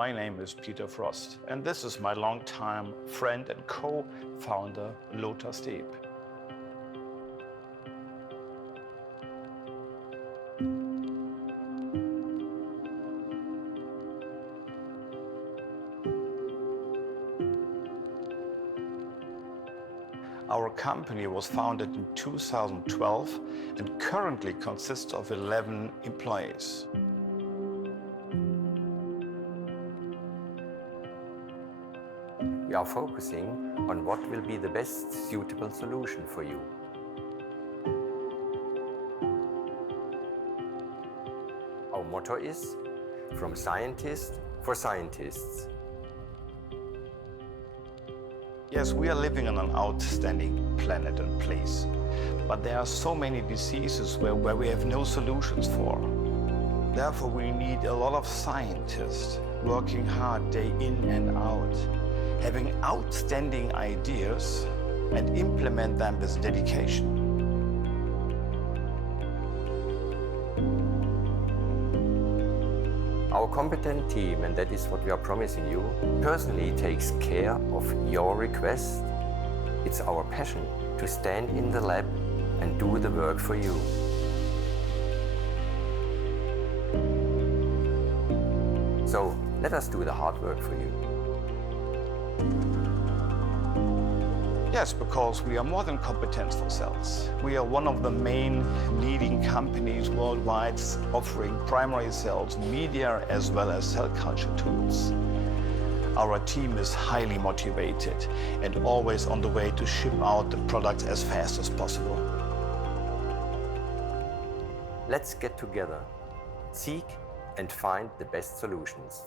My name is Peter Frost, and this is my longtime friend and co-founder, Lothar Steeb. Our company was founded in 2012 and currently consists of 11 employees. We are focusing on what will be the best suitable solution for you. Our motto is, from scientists for scientists. Yes, we are living on an outstanding planet and place, but there are so many diseases where we have no solutions for. Therefore, we need a lot of scientists working hard day in and out, having outstanding ideas and implement them with dedication. Our competent team, and that is what we are promising you, personally takes care of your request. It's our passion to stand in the lab and do the work for you. So let us do the hard work for you. Yes, because we are more than competence for cells. We are one of the main leading companies worldwide offering primary cells, media, as well as cell culture tools. Our team is highly motivated and always on the way to ship out the products as fast as possible. Let's get together, seek and find the best solutions.